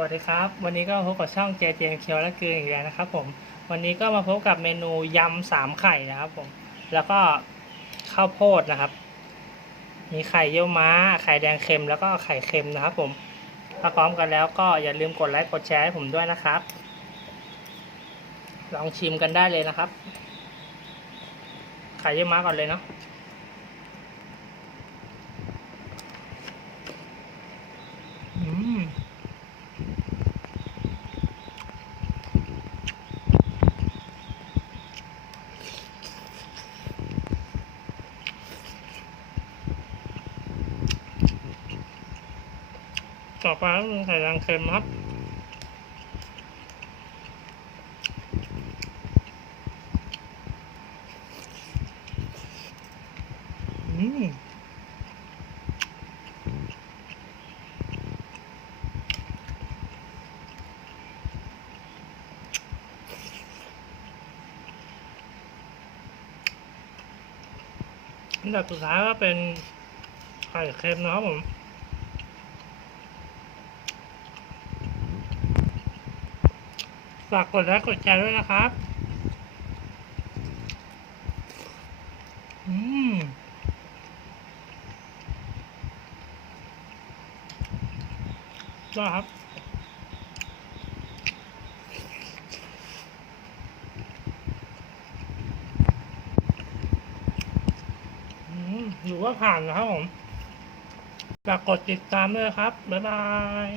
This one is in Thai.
วัสดีครับ วันนี้ก็พบกับช่องเจเจเคียวและเกลืออีกแล้วนะครับผม วันนี้ก็มาพบกับเมนูยำสามไข่นะครับผม แล้วก็ข้าวโพดนะครับ มีไข่เยี่ยวม้า ไข่แดงเค็ม แล้วก็ไข่เค็มนะครับผม ถ้าพร้อมกันแล้วก็อย่าลืมกดไลค์ กดแชร์ให้ผมด้วยนะครับ ลองชิมกันได้เลยนะครับ ไข่เยี่ยวม้าก่อนเลยเนาะ อืม ต่อไปก็เป็นไข่แดงเค็มครับอืมอันดับสุดท้ายก็เป็นไข่เค็มนะครับผม ฝากกดไลค์กดแชร์ด้วยนะครับ อืมก็ครับอืมหรือว่าผ่านนะครับผม ฝากกดติดตามด้วยครับ บ๊ายบาย